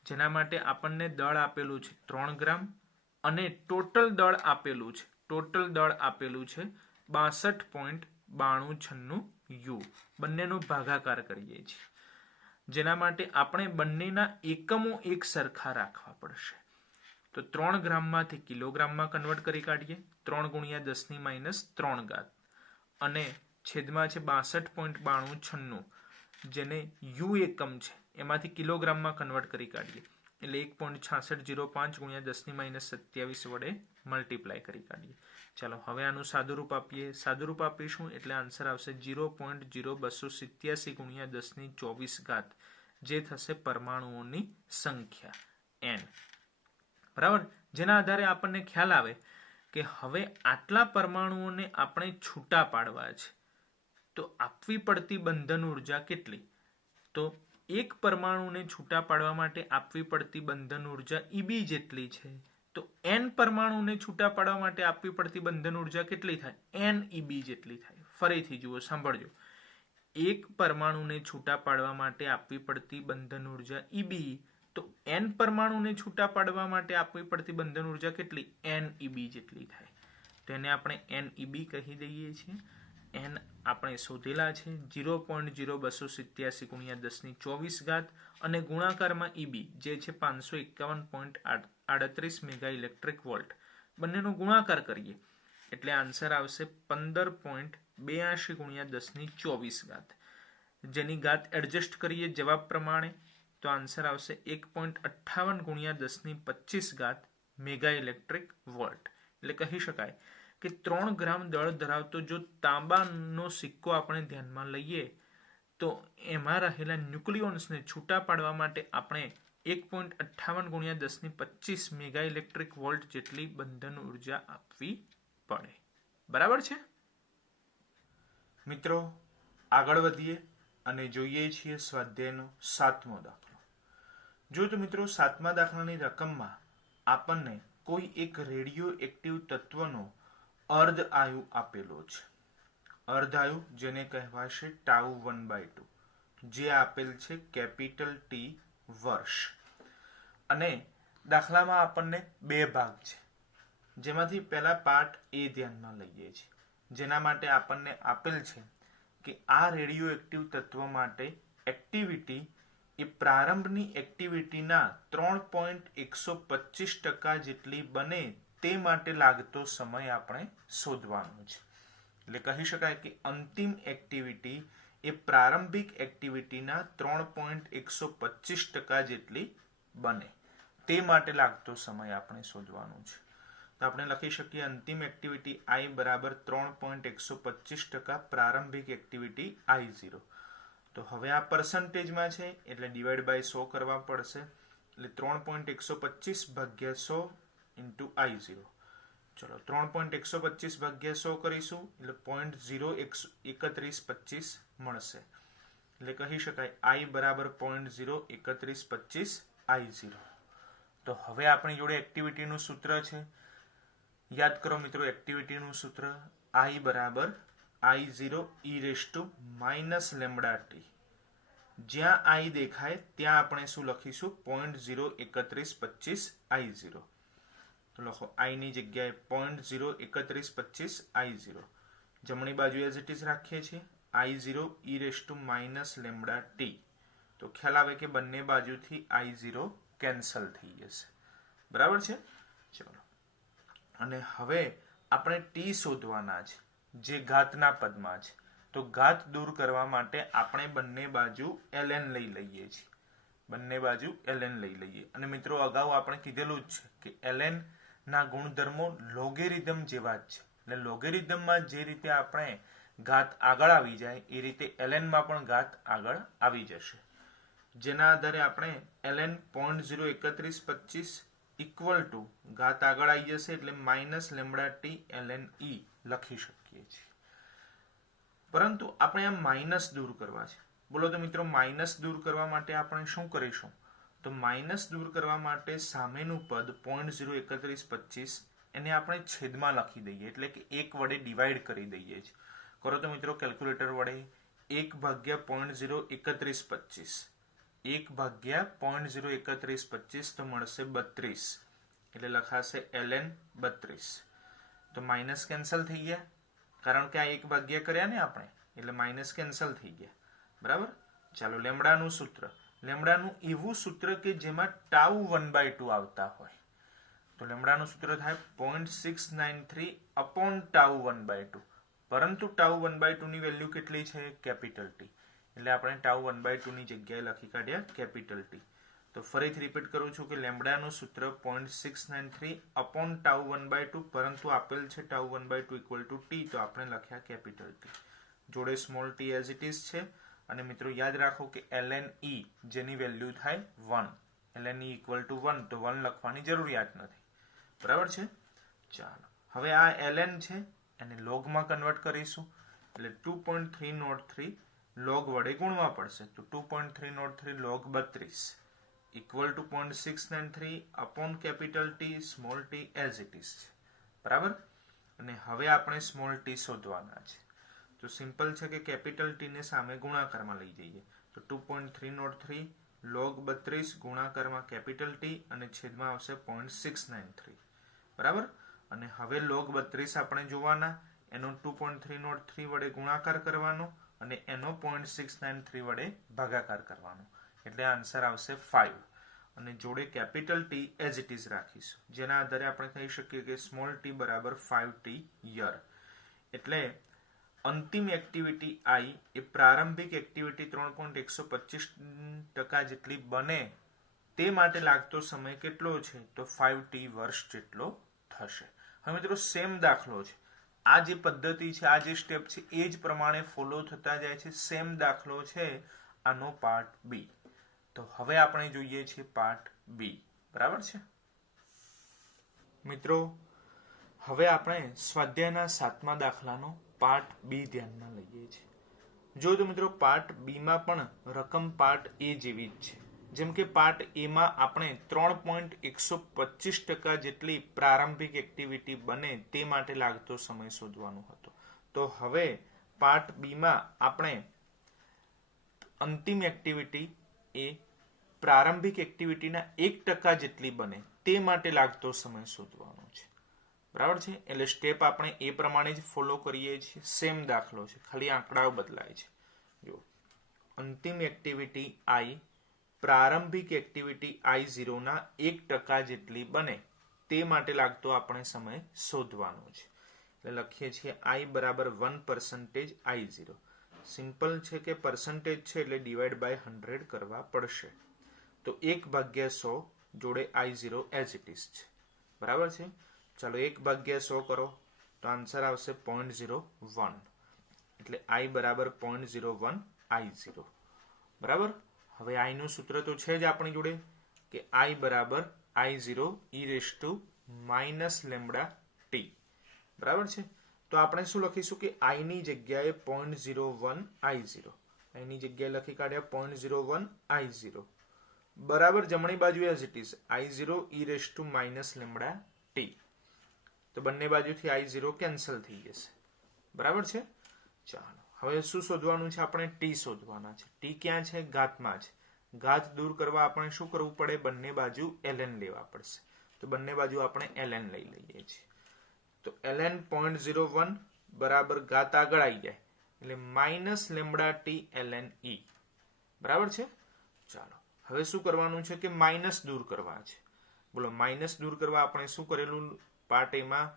જેના માટે આપણને દળ આપેલું છે 3 ગ્રામ અને ટોટલ દળ આપેલું છે 62.9296 U. બંનેનો ભાગાકાર કરીએ છીએ, જેના માટે આપણે બંનેના એકમો એક સરખા રાખવા પડશે. તો 3 ગ્રામમાંથી કિલોગ્રામમાં કન્વર્ટ કરી કાઢીએ. 3 ગુણ્યા 10⁻³ અને છેદમાં છે 62.9296. જેને યુ એકમ છે એમાંથી કિલોગ્રામમાં કન્વર્ટ કરી કાઢીએ એટલે 1.6605 ગુણ્યા 10⁻27 વડે મલ્ટીપ્લાય કરી કાઢીએ. ચાલો હવે આનું સાદુરૂપ આપીએ. સાદુરૂપ આપીશું એટલે આન્સર આવશે 0.0287 ગુણ્યા 10⁻24 જે થશે પરમાણુઓની સંખ્યા n. બરાબર, જેના આધારે આપણને ખ્યાલ આવે કે હવે આટલા પરમાણુઓને આપણે છૂટા પાડવા છે તો આપવી પડતી બંધન ઉર્જા કેટલી? તો એક પરમાણુને છૂટા પાડવા માટે આપવી પડતી બંધન ઉર્જા Eb જેટલી છે. તો n પરમાણુને છૂટા પાડવા માટે આપવી પડતી બંધન ઉર્જા કેટલી થાય? n Eb જેટલી થાય. ફરીથી જુઓ, સાંભળજો. એક પરમાણુને છૂટા પાડવા માટે આપવી પડતી બંધન ઉર્જા Eb, તો n પરમાણુને છૂટા પાડવા માટે આપવી પડતી બંધન ઉર્જા કેટલી? n Eb જેટલી થાય. તો એને આપણે n Eb કહી દઈએ છીએ. n આપણે શોધેલા છે 0.0287 ગુણ્યા 10⁻24 અને ગુણાકારમાં Eb જે છે 551.38 મેગા ઇલેક્ટ્રિક વોલ્ટ. બંનેનો ગુણાકાર કરીએ એટલે આન્સર આવશે 15.82 ગુણ્યા 10⁻24, જેની ઘાત એડજસ્ટ કરીએ જવાબ પ્રમાણે તો આન્સર આવશે 1.58 ગુણ્યા 10⁻25 મેગા ઇલેક્ટ્રિક વોલ્ટ. એટલે કહી શકાય કે 3 ગ્રામ દળ ધરાવતો જો તાંબાનો સિક્કો આપણે ધ્યાનમાં લઈએ તો એમાં રહેલા ન્યુક્લિયોન્સને છૂટા પાડવા માટે આપણે 1.58 ગુણ્યા 10⁻25 મેગા ઇલેક્ટ્રિક વોલ્ટ જેટલી બંધન ઉર્જા આપવી પડે. બરાબર છે મિત્રો? આગળ વધીએ અને જોઈએ છીએ સ્વાધ્યાયનો 7મો દાખલો. જો તો મિત્રો 7મા દાખલાની રકમમાં આપણને કોઈ એક રેડિયો એક્ટિવ તત્વનો અર્ધ આયુ આપેલો છે. અર્ધ આયુ જેને કહેવાશે ટાઉ 1/2, જે આપેલ છે કેપિટલ T વર્ષ. અને દાખલામાં આપણને 2 ભાગ છે, જેમાંથી પહેલા પાર્ટ એ ધ્યાનમાં લઈએ છીએ, જેના માટે આપણને આપેલ છે કે આ રેડિયો એક્ટિવ તત્વ માટે એક્ટિવિટી એ પ્રારંભની એક્ટિવિટીના 3.125% જેટલી બને તે માટે લાગતો સમય આપણે શોધવાનો છે. એટલે કહી શકાય કે અંતિમ એક્ટિવિટી એ પ્રારંભિક એક્ટિવિટીના 3.125% જેટલી બને તે માટે લાગતો સમય આપણે શોધવાનો છે. તો આપણે લખી શકીએ અંતિમ એક્ટિવિટી I બરાબર 3.125%, પ્રારંભિક એક્ટિવિટી I0. તો હવે આ પર્સન્ટેજમાં છે એટલે ડિવાઈડ બાય 100 કરવા પડશે. એટલે 3.125 ભાગ્યા 100 ઇન્ટુ I0. ચલો 3.125 ભાગ્યા 100 કરીશું એટલે 0.03125 મળશે. એટલે કહી શકાય I બરાબર 0.03125 I0. તો હવે આપણી જોડે એક્ટિવિટીનું સૂત્ર છે. યાદ કરો મિત્રો, એક્ટિવિટીનું સૂત્ર I બરાબર I0 e−λt. જ્યાં I દેખાય ત્યાં આપણે શું લખીશું? 0.03125 I0. તો લખો I ની જગ્યાએ 0.03125 I0. જમણી બાજુ એઝ ઇટ ઇઝ રાખીએ છીએ I0 e−λt. તો ખ્યાલ આવે કે બંને બાજુથી I0 કેન્સલ થઈ જશે. બરાબર છે? ચલો, અને હવે આપણે T શોધવાના છે જે ઘાતના પદમાં છે. તો ઘાત દૂર કરવા માટે આપણે બંને બાજુ ln લઈ લઈએ છીએ. બંને બાજુ ln લઈ લઈએ. અને મિત્રો અગાઉ આપણે કીધેલું જ છે કે ln ના ગુણધર્મો લોગેરિધમ જેવા જ છે. એટલે લોગેરિધમમાં જે રીતે આપણે ઘાત આગળ આવી જાય એ રીતે ln માં પણ ઘાત આગળ આવી જશે. જેના આધારે આપણે ln 0.03125 ઇક્વલ ટુ ઘાત આગળ આવી જશે એટલે -λt ln e લખી શકીએ છીએ. પરંતુ આપણે આ માઇનસ દૂર કરવા છે. બોલો તો મિત્રો, માઇનસ દૂર કરવા માટે આપણે શું કરીશું? તો માઇનસ દૂર કરવા માટે સામેનું પદ 0.03125 એને આપણે છેદમાં લખી દઈએ, એટલે કે 1 વડે ડિવાઈડ કરી દઈએ છીએ. કરો તો મિત્રો કેલ્ક્યુલેટર વડે. 1 ભાગ્યા 0.03125, 1 ભાગ્યા 0.03125 તો મળશે 32. એટલે લખાશે ln 32. તો માઇનસ કેન્સલ થઈ ગયા, કારણ કે આ 1 ભાગ્યા કર્યા ને આપણે, એટલે માઇનસ કેન્સલ થઈ ગયા. બરાબર? ચાલો, લેમડાનું સૂત્ર. લેમડાનું એવું સૂત્ર કે જેમાં ટાઉ 1/2 આવતા હોય. તો લેમડાનું સૂત્ર થાય 0.693 અપોન ટાઉ 1/2. પરંતુ ટાઉ 1/2 ની વેલ્યુ કેટલી છે? Capital T. એટલે આપણે ટાઉ 1/2 ની જગ્યાએ લખી કાઢ્યા કેપિટલ ટી. તો ફરીથી રિપીટ કરું છું કે લેમ્બડાનું સૂત્ર 0.693 અપોન ટાઉ 1/2, પરંતુ આપેલ છે ટાઉ 1/2 ઇક્વલ ટુ ટી, તો આપણે લખ્યા કેપિટલ ટી. જોડે small T as it is છે. અને મિત્રો યાદ રાખો કે ln e જેની વેલ્યુ થાય 1, ln e ઇક્વલ ટુ 1, તો 1 લખવાની જરૂરિયાત નથી. બરાબર છે. ચાલો હવે આ ln છે એને લોગમાં કન્વર્ટ કરીશું. એટલે 2.303 લોગ વડે ગુણવા પડશે. તો 2.303 log 32 equal to 0.693 upon capital T small T as it is છે. બરાબર. અને હવે આપણે સ્મોલ ટી શોધવાના છે. તો સિમ્પલ છે કે કેપિટલ ટી ને સામે ગુણાકારમાં લઈ જઈએ. તો 2.303 લોગ 32 ગુણાકારમાં કેપિટલ ટી અને છેદમાં આવશે 0.693. બરાબર. અને હવે લોગ 32 આપણે જોવાના, એનો 2.303 વડે ગુણાકાર કરવાનો અને એનો 0.693 વડે ભાગાકાર કરવાનો. એટલે આન્સર આવશે 5. અને જોડે capital T as it is રાખીશું, જેના આધારે આપણે કહી શકીએ કે સ્મોલ ટી બરાબર 5t યર. એટલે અંતિમ એક્ટિવિટી I એ પ્રારંભિક એક્ટિવિટી 3.125% જેટલી બને તે માટે લાગતો સમય કેટલો છે? તો 5t વર્ષ જેટલો થશે. હવે મિત્રો સેમ દાખલો છે. આ જે પદ્ધતિ છે, આ જે સ્ટેપ છે એ જ પ્રમાણે ફોલો થતા જાય છે. સેમ દાખલો છે આનો પાર્ટ બી. તો હવે આપણે જોઈએ છીએ પાર્ટ બી. બરાબર છે મિત્રો. હવે આપણે સ્વાધ્યાયના 7મા દાખલાનો પાર્ટ બી ધ્યાનમાં લઈએ છીએ. જો તો મિત્રો પાર્ટ બી માં પણ રકમ પાર્ટ એ જેવી જ છે. જેમ કે પાર્ટ એ માં આપણે 3.125% જેટલી પ્રારંભિક એક્ટિવિટી બને તે માટે લાગતો સમય શોધવાનો હતો. તો હવે પાર્ટ બી માં આપણે અંતિમ એક્ટિવિટી એ પ્રારંભિક એક્ટિવિટીના 1% જેટલી બને તે માટે લાગતો સમય શોધવાનો છે. બરાબર છે. એટલે સ્ટેપ આપણે એ પ્રમાણે જ ફોલો કરીએ છીએ. સેમ દાખલો છે, ખાલી આંકડાઓ બદલાય છે. જો અંતિમ એક્ટિવિટી I પ્રારંભિક એક્ટિવિટી I0 ના 1% જેટલી બને તે માટે લાગતો આપણે સમય શોધવાનો છે. એટલે લખીએ છીએ I બરાબર 1% I0. સિમ્પલ છે કે પર્સન્ટેજ છે એટલે ડિવાઈડ બાય 100 કરવા પડશે. તો 1/100 જોડે I0 એઝ ઇટ ઇઝ છે. બરાબર છે. ચાલો 1/100 કરો તો આન્સર આવશે 0.01. એટલે I બરાબર 0.01 I0. બરાબર. હવે I નું સૂત્ર તો છે જ આપણી જોડે કે I બરાબર I0 e raise to minus lambda T. બરાબર છે. તો આપણે શું લખીશું કે I ની જગ્યાએ 0.01 I0. I ની જગ્યાએ લખી કાઢ્યા 0.01 I0 બરાબર જમણી બાજુ as it is I0 e raise to minus lambda T. તો બંને બાજુથી I0 કેન્સલ થઈ જશે. બરાબર છે. ચાલો હવે શું શોધવાનું છે? આપણે ટી શોધવાના છે. ટી ક્યાં છે? ઘાતમાં છે. ઘાત દૂર કરવા આપણે શું કરવું પડે? બંને બાજુ ln લેવા પડશે. તો બંને બાજુ આપણે ln લઈ લઈએ છીએ. તો ln 0.01 બરાબર ઘાત આગળ આવી જાય એટલે minus lambda T ln e. બરાબર છે. ચાલો હવે શું કરવાનું છે કે માઇનસ દૂર કરવા છે. બોલો માઇનસ દૂર કરવા આપણે શું કરેલું પાર્ટ એમાં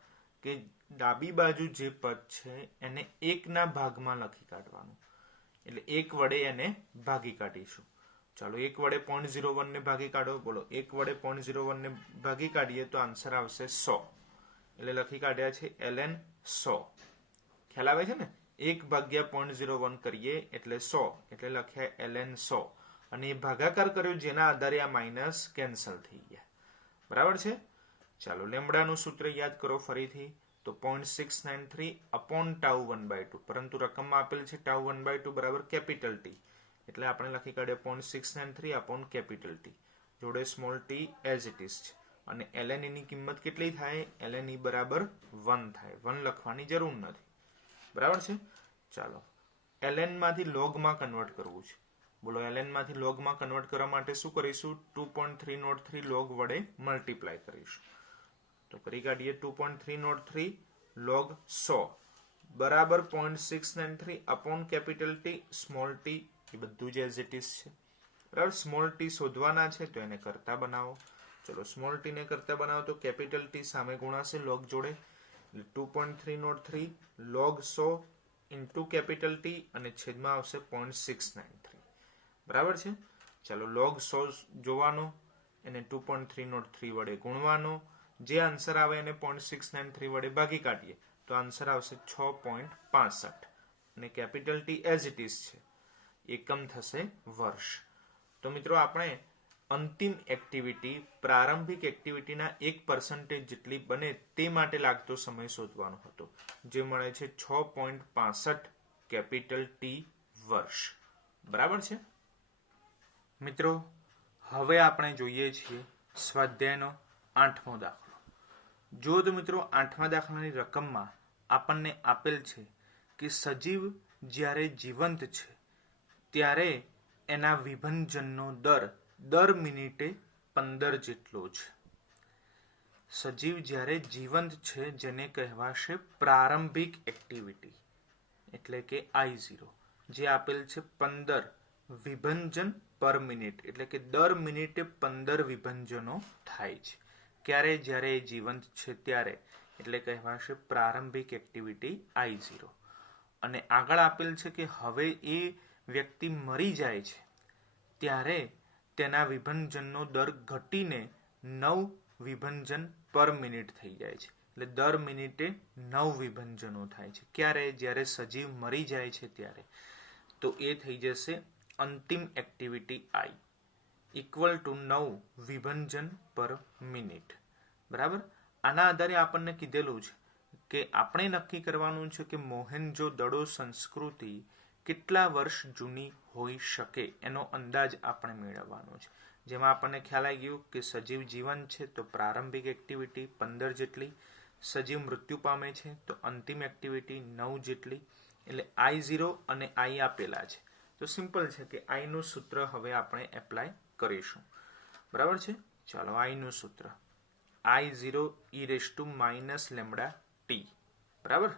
કે ડાબી બાજુ જે પદ છે એને 1 ના ભાગમાં લખી કાઢવાનું. એટલે 1 વડે એને ભાગી કાઢીશું. ચાલો 1 વડે 0.01 ને ભાગી કાઢો. બોલો 1 વડે 0.01 ને ભાગી કાઢીએ તો આન્સર આવશે 100. એટલે લખી કાઢ્યા છે ln 100. ખ્યાલ આવે છે ને? 1/0.01 કરીએ એટલે 100. એટલે લખ્યા ln 100. અને એ ભાગાકાર કર્યો જેના આધારે આ માઇનસ કેન્સલ થઈ ગયા. બરાબર છે. ચાલો લેમ્બડાનું સૂત્ર યાદ કરો ફરીથી. તો 0.693 અપોન ટાઉ 1/2. પરંતુ રકમમાં આપેલ છે ટાઉ 1/2 બરાબર કેપિટલ ટી. એટલે આપણે લખી કાઢીએ 0.693 અપોન કેપિટલ ટી. જોડે small T as it is છે. અને ln ની કિંમત કેટલી થાય? ln e બરાબર 1 થાય. 1 લખવાની જરૂર નથી. બરાબર છે. ચાલો ln માંથી લોગમાં કન્વર્ટ કરવું છે. બોલો ln માંથી લોગમાં કન્વર્ટ કરવા માટે શું કરીશું? 2.303 લોગ વડે મલ્ટીપ્લાય કરીશું. તો કરી કાઢીએ 2.303 લોગ 100 બરાબર 0.693 upon capital T small t. એ બધું જ એઝ ઇટ ઇઝ છે. બરાબર. સ્મોલ ટી શોધવાના છે તો એને કરતા બનાવો. ચલો સ્મોલ ટી ને કરતા બનાવો તો કેપિટલ ટી સામે ગુણાશે લોગ જોડે. 2.303 લોગ 100 ઇન્ટુ કેપિટલ ટી અને છેદમાં આવશે 0.693. બરાબર છે. ચાલો log 100 જોવાનો, એને 2.303 વડે ગુણવાનો, જે આન્સર આવે એને 0.693 વડે ભાગી કાઢીએ તો આન્સર આવશે 6.65 અને capital T as it is છે, એકમ થશે વર્ષ. તો મિત્રો આપણે અંતિમ એક્ટિવિટી પ્રારંભિક એક્ટિવિટીના 1% જેટલી બને તે માટે લાગતો સમય શોધવાનો હતો, જે મળે છે 6.65 કેપિટલ ટી વર્ષ. બરાબર છે મિત્રો. હવે આપણે જોઈએ છીએ સ્વાધ્યાયનો 8મો દાખલો. જો તો મિત્રો 8મા દાખલાની રકમમાં આપણને આપેલ છે કે સજીવ જ્યારે જીવંત છે ત્યારે એના વિભંજનનો દર મિનિટે 15 જેટલો છે. સજીવ જ્યારે જીવંત છે જેને કહેવાશે પ્રારંભિક એક્ટિવિટી, એટલે કે I0, જે આપેલ છે 15 વિભંજન પર મિનિટ, એટલે કે દર મિનિટે 15 વિભંજનો થાય છે. ક્યારે? જ્યારે એ જીવંત છે ત્યારે, એટલે કહેવાશે પ્રારંભિક એક્ટિવિટી I0. અને આગળ આપેલ છે કે હવે એ વ્યક્તિ મરી જાય છે ત્યારે તેના વિભંજનનો દર ઘટીને 9 વિભંજન પર મિનિટ થઈ જાય છે. એટલે દર મિનિટે 9 વિભંજનો થાય છે. ક્યારે? જ્યારે સજીવ મરી જાય છે ત્યારે. તો એ થઈ જશે અંતિમ એક્ટિવિટી I ઇક્વલ ટુ 9 વિભંજન પર મિનિટ. બરાબર. આના આધારે આપણને કીધેલું છે કે આપણે નક્કી કરવાનું છે કે મોહેનજો-દડો સંસ્કૃતિ કેટલા વર્ષ જૂની હોઈ શકે, એનો અંદાજ આપણે મેળવવાનો છે. જેમાં આપણને ખ્યાલ આવી ગયો કે સજીવ જીવન છે તો પ્રારંભિક એક્ટિવિટી 15 જેટલી, સજીવ મૃત્યુ પામે છે તો અંતિમ એક્ટિવિટી 9 જેટલી. એટલે I0 અને I આપેલા છે. તો સિમ્પલ છે કે I નું સૂત્ર હવે આપણે એપ્લાય કરીશું. બરાબર છે. ચાલો I નું સૂત્ર I0 e raise to minus lambda T. બરાબર.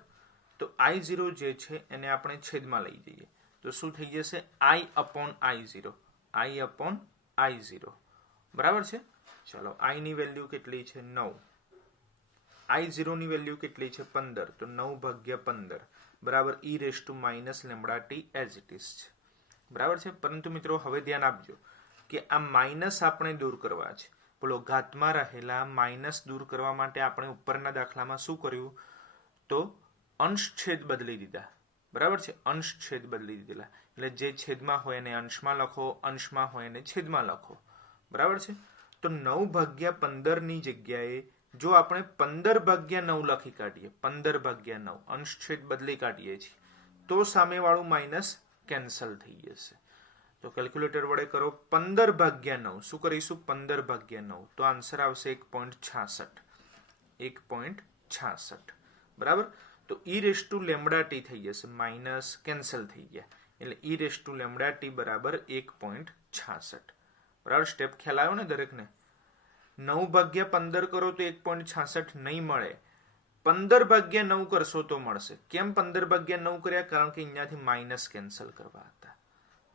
તો I0 જે છે એને આપણે છેદમાં લઈ જઈએ તો શું થઈ જશે? I upon I0, I upon I0. બરાબર છે. ચાલો I ની વેલ્યુ કેટલી છે? 9. I0 ની વેલ્યુ કેટલી છે? 15. તો 9 ભાગ્યા 15 બરાબર e raise to minus lambda T as it is છે. બરાબર છે. પરંતુ મિત્રો હવે ધ્યાન આપજો કે આ માઇનસ આપણે દૂર કરવા છે. બોલો, ઘાતમાં રહેલા માઇનસ દૂર કરવા માટે આપણે ઉપરના દાખલામાં શું કર્યું? તો અંશ છેદ બદલી દીધા. બરાબર છે. અંશ છેદ બદલી દીધેલા. એટલે જે છેદમાં હોય એને અંશમાં લખો, અંશમાં હોય એને છેદમાં લખો. બરાબર છે. તો 9 ભાગ્યા 15 ની જગ્યાએ જો આપણે 15 ભાગ્યા 9 લખી કાઢીએ, 15 ભાગ્યા 9 અંશ છેદ બદલી કાઢીએ છીએ તો સામેવાળું માઇનસ કેન્સલ થઈ જશે. તો કેલ્ક્યુલેટર વડે કરો 15 ભાગ્યા 9. શું કરીશું? 15 ભાગ્યા 9. તો આન્સર આવશે 1.66. 1.66. બરાબર. તો e raise to lambda T થઈ જશે, માઇનસ કેન્સલ થઈ ગયા. એટલે e raise to lambda T બરાબર 1.66. બરાબર. સ્ટેપ ખ્યાલ આવ્યો ને દરેકને? 9 ભાગ્યા 15 કરો તો 1.66 નહીં મળે. 15 ભાગ્યા 9 કરશો તો મળશે. કેમ 15 ભાગ્યા 9 કર્યા? કારણ કે અહીંયાથી માઇનસ કેન્સલ કરવા હતા.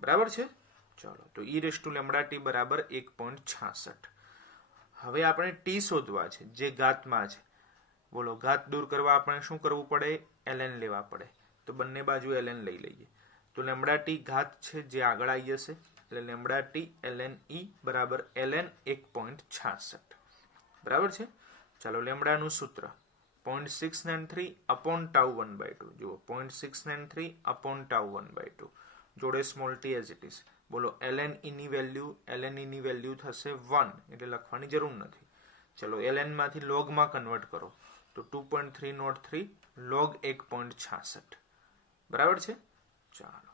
બરાબર છે. ચાલો, તો e raise to lambda T બરાબર 1.66. હવે આપણે ટી શોધવા છે જે ઘાતમાં છે. બોલો, ઘાત દૂર કરવા આપણે શું કરવું પડે? ln લેવા પડે. તો બંને બાજુ ln લઈ લઈએ. તો લેમ્ડા ટી ઘાત છે જે આગળ આવી જશે. એટલે લેમ્ડા ટી ln e બરાબર ln 1.66. બરાબર છે. ચાલો, લેમ્ડાનું સૂત્ર 0.693 અપોન ટાઉ 1/2. જુઓ, 0.693 અપોન ટાઉ 1/2. જોડે small T as it is. બોલો, ln e ની વેલ્યુ થશે 1, એટલે લખવાની જરૂર નથી. ચલો, ln માંથી log માં કન્વર્ટ કરો તો 2.303 log 1.66. બરાબર છે. ચાલો,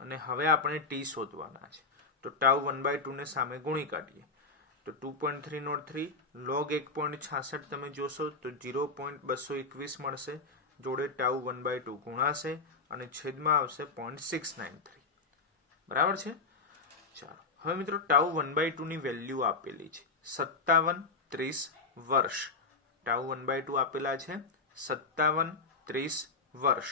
અને હવે આપણે ટી શોધવાના છે. તો ટાઉ 1/2 ને સામે ગુણી કાઢીએ તો 2.303 log 1.66 તમે જોશો તો 0.221 મળશે. જોડે ટાઉ 1/2 ગુણાશે અને છેદમાં આવશે 0.693. બરાબર છે. ચાલો, હવે મિત્રો ટાઉ 1/2 ની વેલ્યુ આપેલી છે 57, 30 વર્ષ. ટાઉ 1/2 આપેલા છે 57, 30 વર્ષ.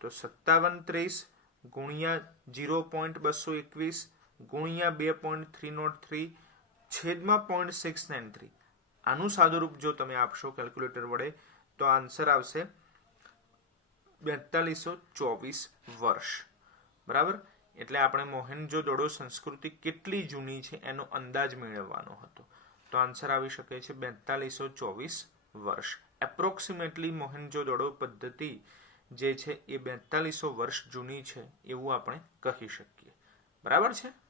તો 57, 30 ગુણ્યા 0.221 ગુણ્યા 2.303 છેદમાં 0.693. આનું સાદુરૂપ જો તમે આપશો કેલ્ક્યુલેટર વડે તો આન્સર આવશે 4224 વર્ષ. બરાબર. એટલે આપણે મોહેન્જો-દડો સંસ્કૃતિ કેટલી જૂની છે એનો અંદાજ મેળવવાનો હતો. તો આન્સર આવી શકે છે 4224 વર્ષ. એપ્રોક્સિમેટલી મોહેન્જો-દડો પદ્ધતિ જે છે એ 4200 વર્ષ જૂની છે એવું આપણે કહી શકીએ. બરાબર છે.